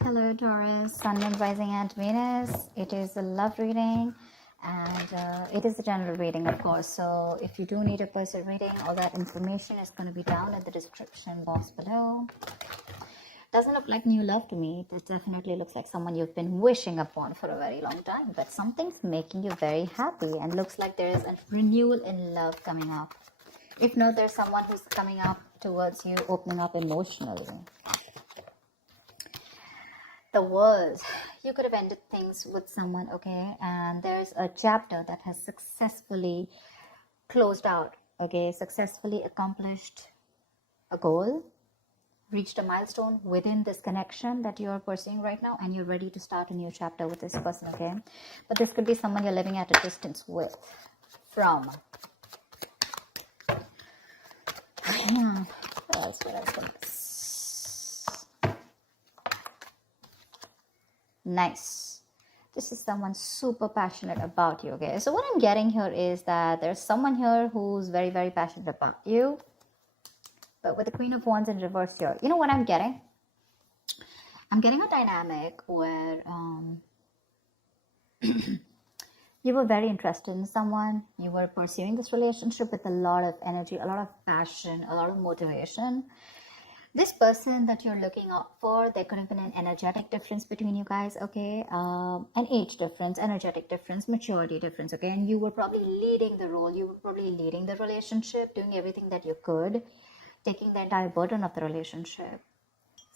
Hello Taurus, Sun, Moon, Rising and Venus. It is a love reading and it is a general reading, of course. So if you do need a personal reading, all that information is going to be down in the description box below. Doesn't look like new love to me. It definitely looks like someone you've been wishing upon for a very long time, but something's making you very happy and looks like there is a renewal in love coming up. If not, there's someone who's coming up towards you, opening up emotionally. The world, you could have ended things with someone, okay, and there's a chapter that has successfully closed out, okay, successfully accomplished a goal, reached a milestone within this connection that you're pursuing right now, and you're ready to start a new chapter with this person, okay. But this could be someone you're living at a distance with, from. That's what I think. Nice. This is someone super passionate about you, okay? So what I'm getting here is that there's someone here who's very, very passionate about you. But with the Queen of Wands in reverse here, you know what I'm getting? I'm getting a dynamic where you were very interested in someone. You were pursuing this relationship with a lot of energy, a lot of passion, a lot of motivation. This person that you're looking out for, there could have been an energetic difference between you guys, okay? An age difference, energetic difference, maturity difference, okay? And you were probably leading the role. You were probably leading the relationship, doing everything that you could, taking the entire burden of the relationship.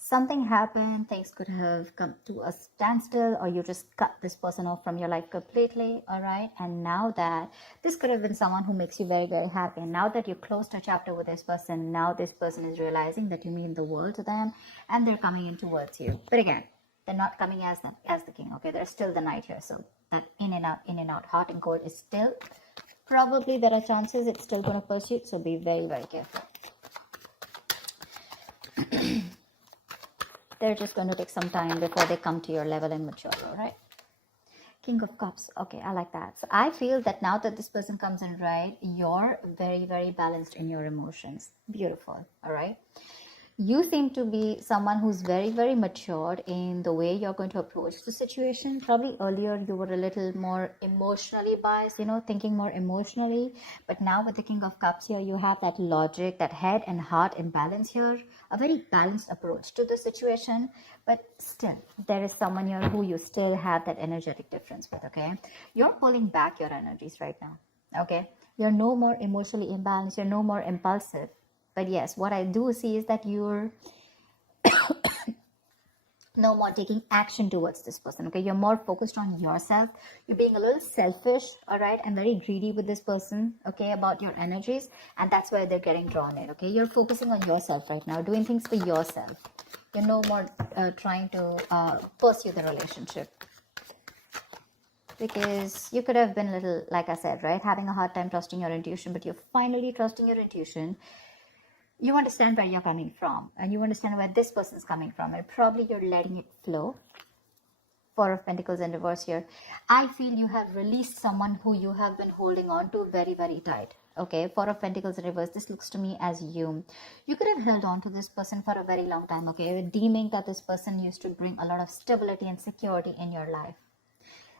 Something happened, things could have come to a standstill, or you just cut this person off from your life completely, all right? And now that this could have been someone who makes you very, very happy, and now that you closed a chapter with this person, now this person is realizing that you mean the world to them, and they're coming in towards you. But again, they're not coming as the king, okay? There's still the knight here, so that in and out, hot and cold is still, probably there are chances it's still going to pursue, so be very, very careful. They're just going to take some time before they come to your level and mature, all right? King of Cups. Okay, I like that. So I feel that now that this person comes in, right, you're very, very balanced in your emotions. Beautiful, all right? You seem to be someone who's very, very matured in the way you're going to approach the situation. Probably earlier you were a little more emotionally biased, you know, thinking more emotionally. But now with the King of Cups here, you have that logic, that head and heart in balance here. A very balanced approach to the situation. But still, there is someone here who you still have that energetic difference with, okay? You're pulling back your energies right now, okay? You're no more emotionally imbalanced. You're no more impulsive. But yes, what I do see is that you're no more taking action towards this person, okay? You're more focused on yourself. You're being a little selfish, all right, and very greedy with this person, okay, about your energies. And that's where they're getting drawn in, okay? You're focusing on yourself right now, doing things for yourself. You're no more trying to pursue the relationship. Because you could have been a little, like I said, right, having a hard time trusting your intuition, but you're finally trusting your intuition. You understand where you're coming from, and you understand where this person's coming from, and probably you're letting it flow. Four of Pentacles in reverse here. I feel you have released someone who you have been holding on to very, very tight. Okay, Four of Pentacles in reverse. This looks to me as you could have held on to this person for a very long time, okay, deeming that this person used to bring a lot of stability and security in your life.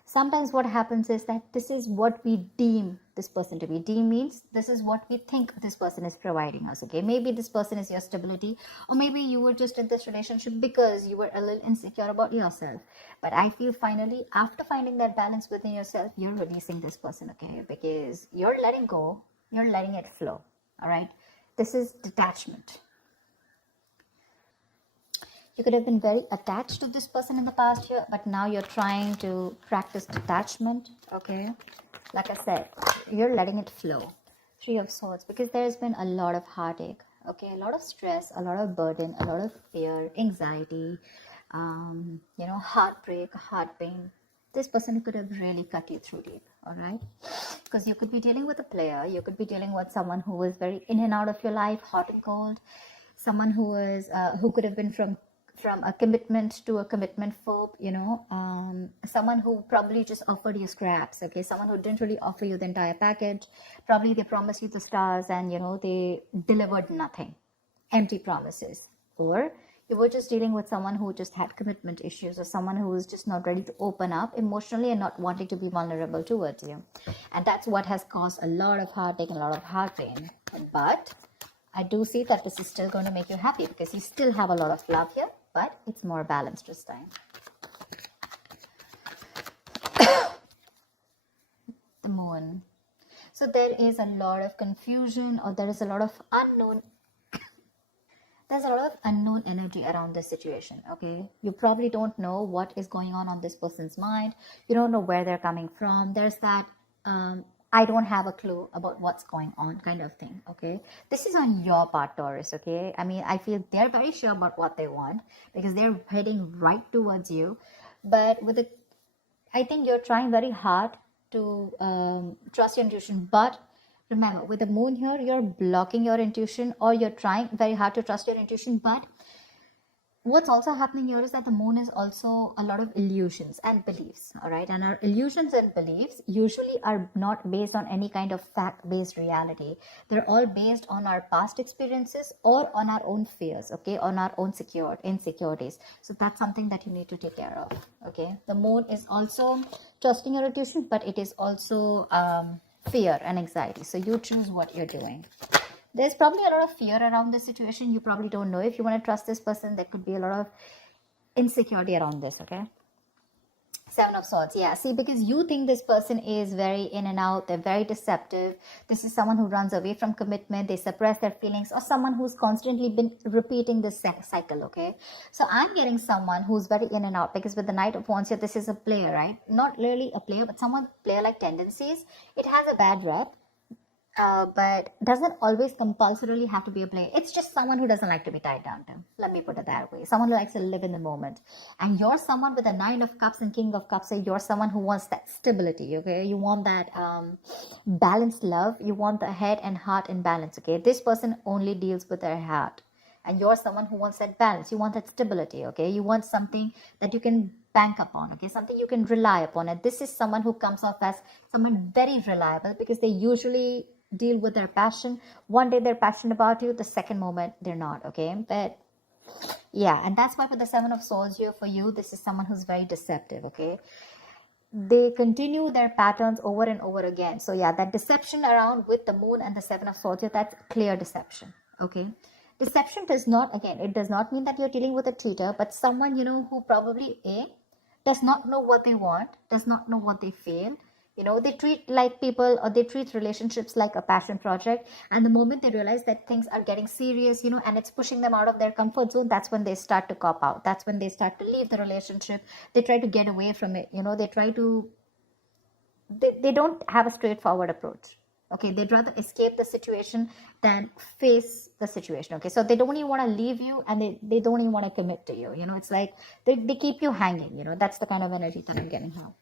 Sometimes what happens is that this is what we deem this person to be. Deem means this is what we think this person is providing us, okay? Maybe this person is your stability, or maybe you were just in this relationship because you were a little insecure about yourself. But I feel finally, after finding that balance within yourself, you're releasing this person, okay? Because you're letting go, you're letting it flow, all right? This is detachment. You could have been very attached to this person in the past year, but now you're trying to practice detachment, okay? Like I said, you're letting it flow. Three of Swords, because there's been a lot of heartache, okay? A lot of stress, a lot of burden, a lot of fear, anxiety, you know, heartbreak, heart pain. This person could have really cut you through deep, all right? Because you could be dealing with a player. You could be dealing with someone who is very in and out of your life, hot and cold. Someone who is who could have been from a commitment to a commitment phobe, you know, someone who probably just offered you scraps, okay, someone who didn't really offer you the entire package. Probably they promised you the stars and, you know, they delivered nothing, empty promises. Or you were just dealing with someone who just had commitment issues, or someone who is just not ready to open up emotionally and not wanting to be vulnerable towards you. And that's what has caused a lot of heartache and a lot of heart pain. But I do see that this is still going to make you happy, because you still have a lot of love here, but it's more balanced this time. The moon. So there is a lot of confusion, or there is a lot of unknown. There's a lot of unknown energy around this situation, okay? You probably don't know what is going on this person's mind. You don't know where they're coming from. There's that, I don't have a clue about what's going on kind of thing, okay? This is on your part, Taurus, okay? I mean, I feel they're very sure about what they want, because they're heading right towards you. But I think you're trying very hard to trust your intuition, but remember, with the moon here, you're blocking your intuition, or you're trying very hard to trust your intuition. But what's also happening here is that the moon is also a lot of illusions and beliefs, all right? And our illusions and beliefs usually are not based on any kind of fact-based reality. They're all based on our past experiences or on our own fears, okay? On our own insecurities. So that's something that you need to take care of, okay? The moon is also trusting your intuition, but it is also fear and anxiety. So you choose what you're doing. There's probably a lot of fear around this situation. You probably don't know if you want to trust this person. There could be a lot of insecurity around this, okay? Seven of Swords, yeah. See, because you think this person is very in and out, they're very deceptive. This is someone who runs away from commitment, they suppress their feelings, or someone who's constantly been repeating this cycle, okay? So I'm getting someone who's very in and out, because with the Knight of Wands here, this is a player, right? Not really a player, but someone player-like tendencies. It has a bad rep. But doesn't always compulsorily have to be a player. It's just someone who doesn't like to be tied down to. Let me put it that way. Someone who likes to live in the moment. And you're someone with a Nine of Cups and King of Cups. So you're someone who wants that stability, okay? You want that balanced love. You want the head and heart in balance, okay? This person only deals with their heart. And you're someone who wants that balance. You want that stability, okay? You want something that you can bank upon, okay? Something you can rely upon. And this is someone who comes off as someone very reliable, because they usually deal with their passion. One day they're passionate about you, the second moment they're not, okay? But yeah, and that's why for the Seven of Swords here, for you, this is someone who's very deceptive, okay? They continue their patterns over and over again. So yeah, that deception around with the moon and the Seven of Swords here, that's clear deception, okay? Deception does not, again, it does not mean that you're dealing with a cheater, but someone, you know, who probably does not know what they want, does not know what they feel. You know, they treat like people, or they treat relationships like a passion project. And the moment they realize that things are getting serious, you know, and it's pushing them out of their comfort zone, that's when they start to cop out. That's when they start to leave the relationship. They try to get away from it. You know, they try to, they don't have a straightforward approach. Okay, they'd rather escape the situation than face the situation. Okay, so they don't even want to leave you, and they don't even want to commit to you. You know, it's like they keep you hanging. You know, that's the kind of energy that I'm getting now.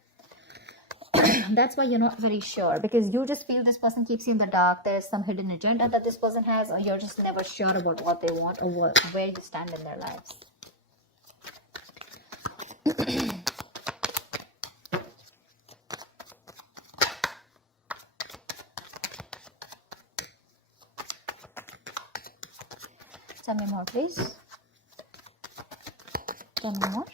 That's why you're not very sure, because you just feel this person keeps you in the dark. There's some hidden agenda that this person has, or you're just never sure about what they want, or where you stand in their lives. Tell me more, please. Tell me more.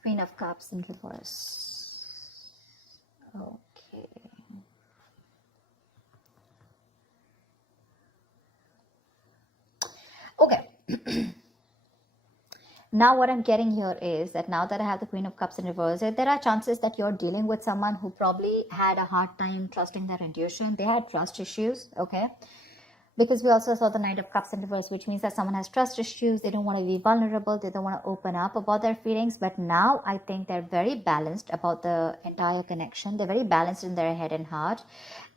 Queen of Cups in reverse. Okay. Okay. Now what I'm getting here is that now that I have the Queen of Cups in reverse, there are chances that you're dealing with someone who probably had a hard time trusting their intuition. They had trust issues, okay? Because we also saw the Knight of Cups in reverse, which means that someone has trust issues. They don't want to be vulnerable. They don't want to open up about their feelings. But now I think they're very balanced about the entire connection. They're very balanced in their head and heart.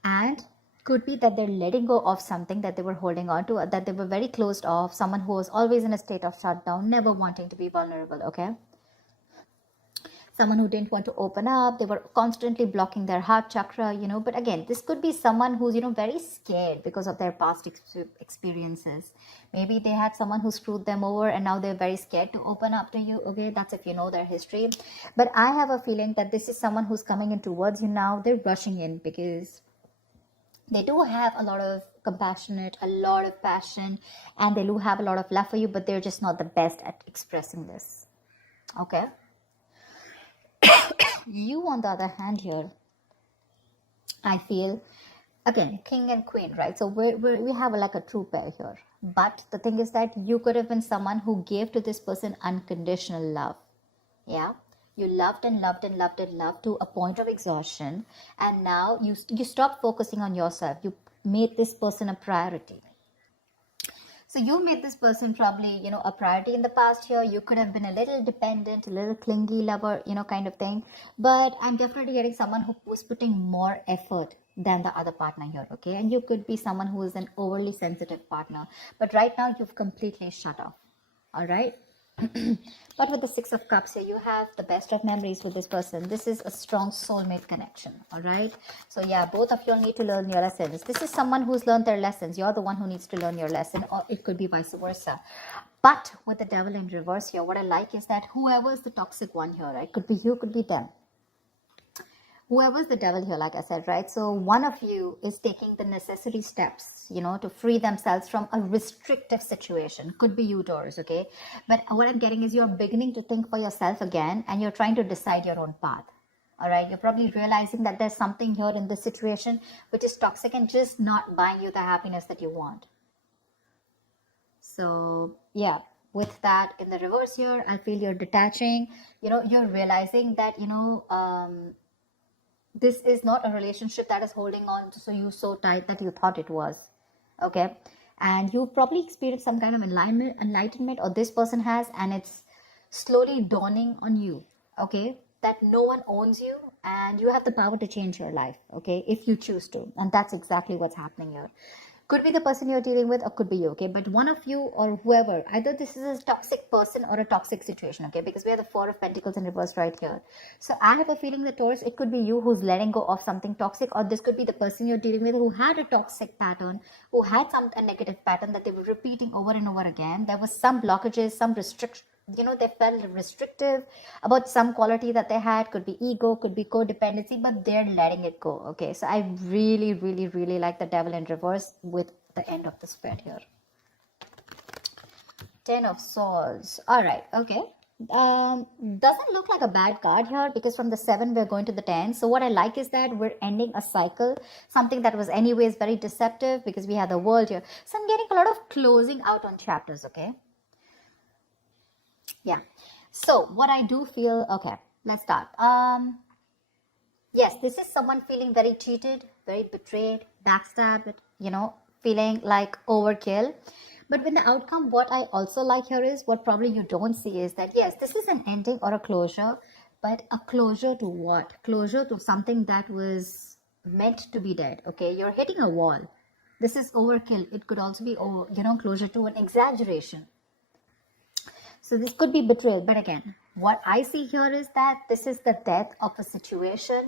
And could be that they're letting go of something that they were holding on to, that they were very closed off. Someone who was always in a state of shutdown, never wanting to be vulnerable, okay? Someone who didn't want to open up. They were constantly blocking their heart chakra, you know. But again, this could be someone who's, you know, very scared because of their past experiences. Maybe they had someone who screwed them over, and now they're very scared to open up to you, okay? That's if you know their history. But I have a feeling that this is someone who's coming in towards you now. They're rushing in because They do have a lot of compassionate, a lot of passion, and they do have a lot of love for you, but they're just not the best at expressing this. Okay. You, on the other hand, here, I feel, again, king and queen, right? So we have like a true pair here. But the thing is that you could have been someone who gave to this person unconditional love. Yeah. You loved and loved and loved and loved to a point of exhaustion. And now you stopped focusing on yourself. You made this person a priority. So you made this person probably, a priority in the past year. You could have been a little dependent, a little clingy lover, kind of thing. But I'm definitely getting someone who was putting more effort than the other partner here, okay? And you could be someone who is an overly sensitive partner. But right now, you've completely shut off, all right? But with the Six of Cups here, you have the best of memories with this person. This is a strong soulmate connection, all right? So yeah, both of you all need to learn your lessons. This is someone who's learned their lessons. You're the one who needs to learn your lesson, or it could be vice versa. But with the Devil in reverse here, what I like is that whoever is the toxic one here, right? Could be you, could be them. Whoever's the devil here, like I said, right? So one of you is taking the necessary steps, to free themselves from a restrictive situation. Could be you, Taurus, okay? But what I'm getting is you're beginning to think for yourself again, and you're trying to decide your own path. All right, you're probably realizing that there's something here in this situation which is toxic and just not buying you the happiness that you want. So yeah, with that in the reverse here, I feel you're detaching. You're realizing that this is not a relationship that is holding on to you so tight that you thought it was, okay? And you've probably experienced some kind of enlightenment, or this person has, and it's slowly dawning on you, okay, that no one owns you and you have the power to change your life, okay, if you choose to. And that's exactly what's happening here. Could be the person you're dealing with, or could be you, okay? But one of you or whoever, either this is a toxic person or a toxic situation, okay? Because we have the Four of Pentacles in reverse right here. So I have a feeling that, Taurus, it could be you who's letting go of something toxic, or this could be the person you're dealing with who had a toxic pattern, who had a negative pattern that they were repeating over and over again. There was some blockages, some restriction. They felt restrictive about some quality that they had. Could be ego, could be codependency, but they're letting it go, okay? So I really, really, really like the Devil in reverse with the end of the spread here. 10 of Swords. All right, okay. Doesn't look like a bad card here, because from the 7 we're going to the 10. So what I like is that we're ending a cycle, something that was anyways very deceptive, because we had the World here. So I'm getting a lot of closing out on chapters, okay? Yeah. So what I do feel, okay, let's start. Yes, this is someone feeling very cheated, very betrayed, backstabbed, feeling like overkill. But when the outcome, what I also like here is, what probably you don't see is that, yes, this is an ending or a closure, but a closure to what? Closure to something that was meant to be dead, okay? You're hitting a wall. This is overkill. It could also be, closure to an exaggeration. So this could be betrayal. But again, what I see here is that this is the death of a situation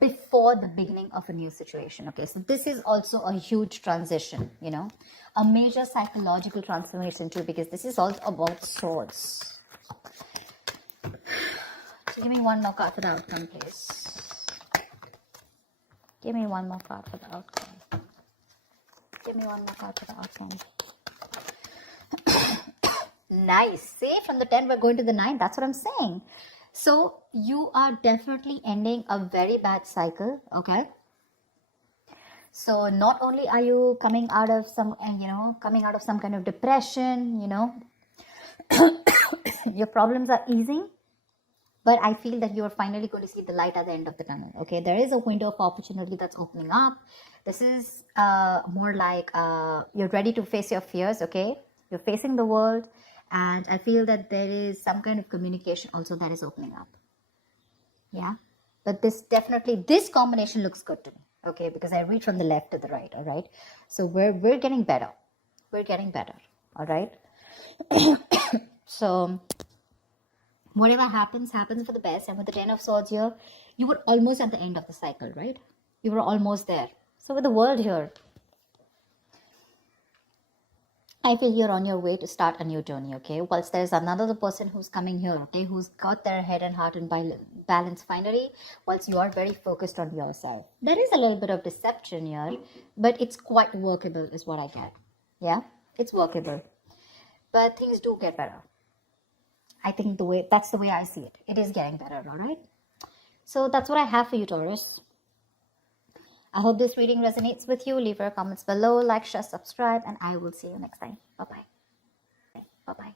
before the beginning of a new situation. Okay, so this is also a huge transition, a major psychological transformation too, because this is also about swords. So give me one more card for the outcome, please. Give me one more card for the outcome. Give me one more card for the outcome. Nice. See, from the 10 we're going to the 9. That's what I'm saying. So you are definitely ending a very bad cycle, okay? So not only are you coming out of some kind of depression, your problems are easing, but I feel that you're finally going to see the light at the end of the tunnel, okay? There is a window of opportunity that's opening up. This is more like you're ready to face your fears, okay? You're facing the world. And I feel that there is some kind of communication also that is opening up. Yeah. But this combination looks good to me. Okay. Because I read from the left to the right. All right. So we're getting better. We're getting better. All right. So whatever happens for the best. And with the 10 of Swords here, you were almost at the end of the cycle, right? You were almost there. So with the World here, I feel you're on your way to start a new journey, okay? Whilst there's another person who's coming here, okay, who's got their head and heart in balance finally, whilst you are very focused on yourself. There is a little bit of deception here, but it's quite workable, is what I get. Yeah, it's workable. But things do get better. I think that's the way I see it. It is getting better, all right? So that's what I have for you, Taurus. I hope this reading resonates with you. Leave your comments below, like, share, subscribe, and I will see you next time. Bye-bye. Bye-bye.